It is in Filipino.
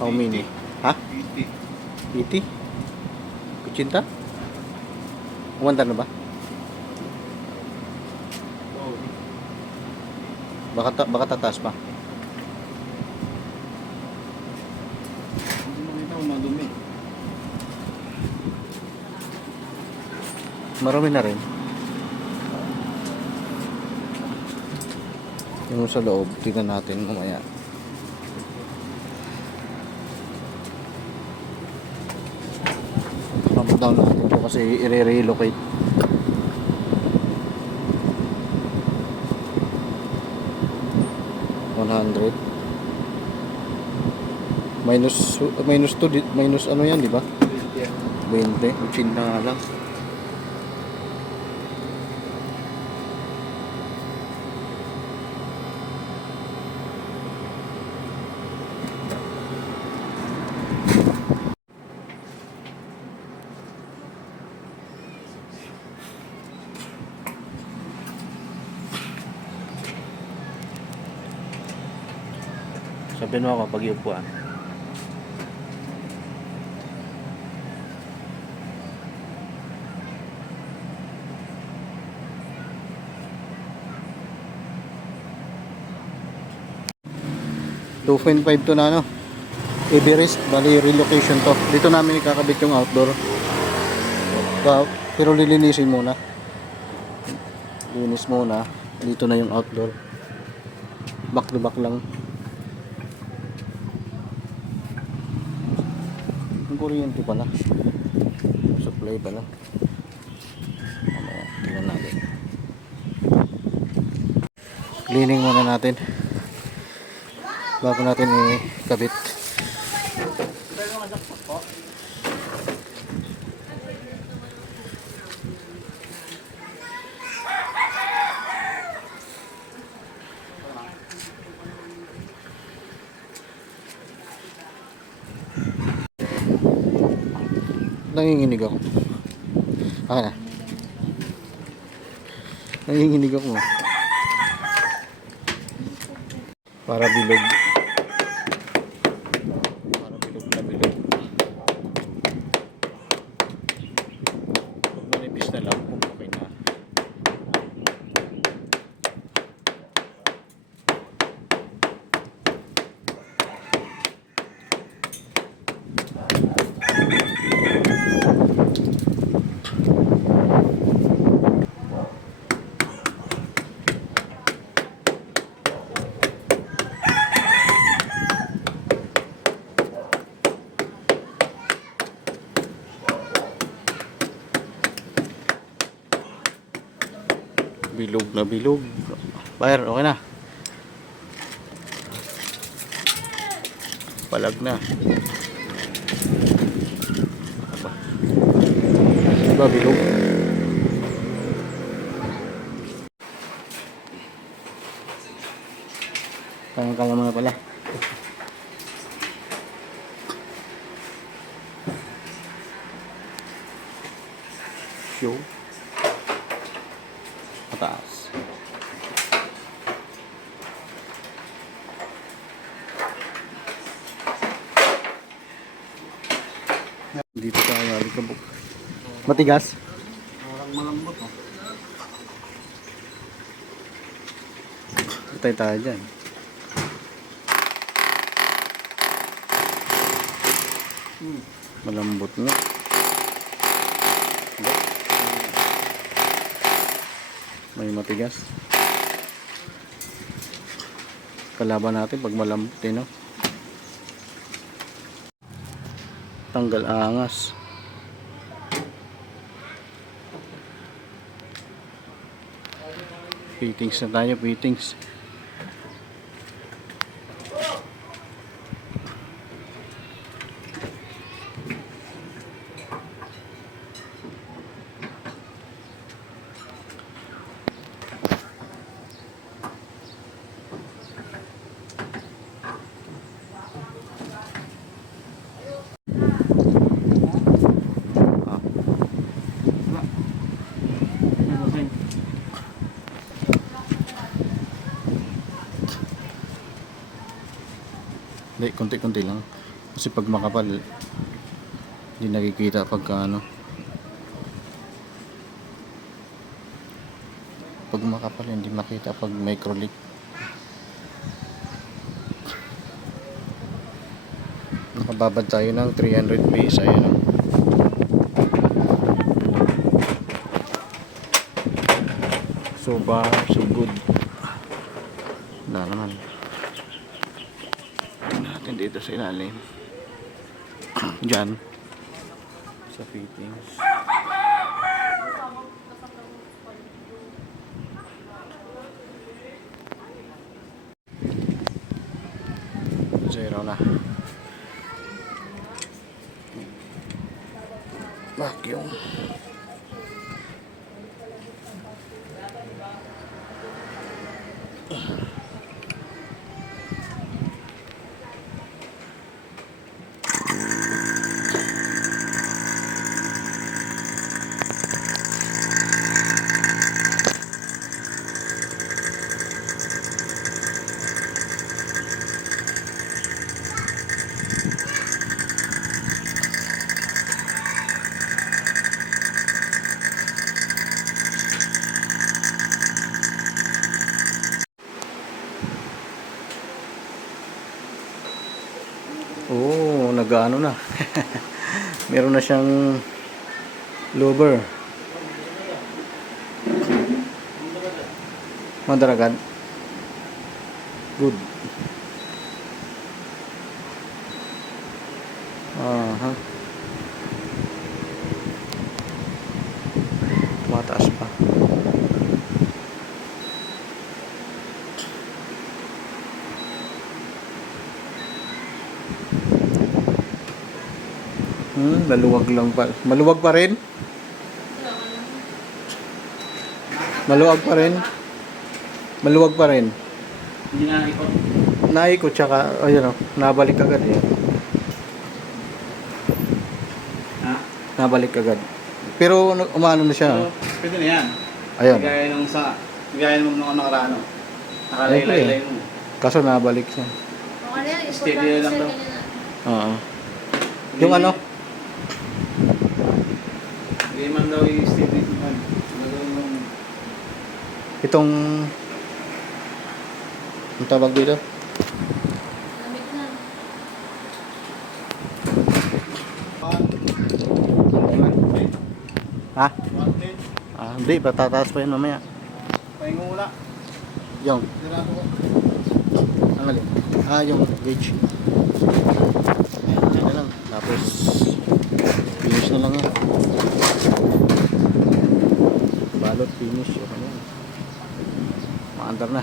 How many? Ha? 80. 80? Kuchinta? Umanda na ba? Oh. Baka tataas pa. Hindi makita kung madumi. Marami na rin. Yung sa loob, tingnan natin mamaya. Down natin ito kasi i-relocate. $100 minus 2 minus ano yan, di ba? 20, 80 na nga lang. Sabihin mo ako pag iupuan. $2.5 to na ano. Everest, bali relocation to. Dito namin ikakabit yung outdoor. Pero lilinisin muna. Linis muna. Dito na yung outdoor. Back to back lang. Ang kuryente pala. Supply pala. Mamaya, tingnan natin. Cleaning muna natin bago natin ikabit. Nanginginig ako. Okay na. Nanginginig ako. Para bilog. Para bilog na bilog. Pag manipis na lang, kung okay na. Bilog na bilog. Fire, okay na. Palag na. Diba bilog? Kaya mga pala. Show. Mataas. Dito tayo alikabok. Matigas? Parang malambot, oh. Tayo dyan. Malambot nga. May matigas. Kalaban natin pag malambot, no? Tanggal angas. Fittings na tayo, fittings. Hindi, konti-konti lang. Kasi pag makapal, hindi nakikita pagka ano. Pag makapal, hindi makita pag micro leak. Nakababad tayo ng 300 PSI. Ano? So far, so good. Na naman. Natin dito sa ilalim. Diyan. Sa fittings. Zero na. Vacuum. Oo, nag-ano na. Meron na siyang lower. Madaragan. Good. Aha. Mataas pa. Maluwag lang pa. Maluwag pa rin? Maluwag pa rin? Maluwag pa rin? Hindi na ikot. Naikot tsaka, ayun o, nabalik agad yan. Ha? Nabalik agad. Pero umano na siya. So, pwede na yan. Ayun. Gaya nung nakaraan. Nakalaylay mo. Kaso nabalik siya. Okay na yan, Steady lang daw. Oo. Yung ano? Hindi man daw i-steady man. Nagawin yung... Itong... Ang tawag dito? Lamig na. Ha? Ah, hindi. Patataas pa yun mamaya. Pahingula. Yung. Dirado ko. Ang alin? Ah, yung gauge. Ayan na lang. Tapos, finish na lang yan. Balot, finish. Yung ano yan. Maandar na.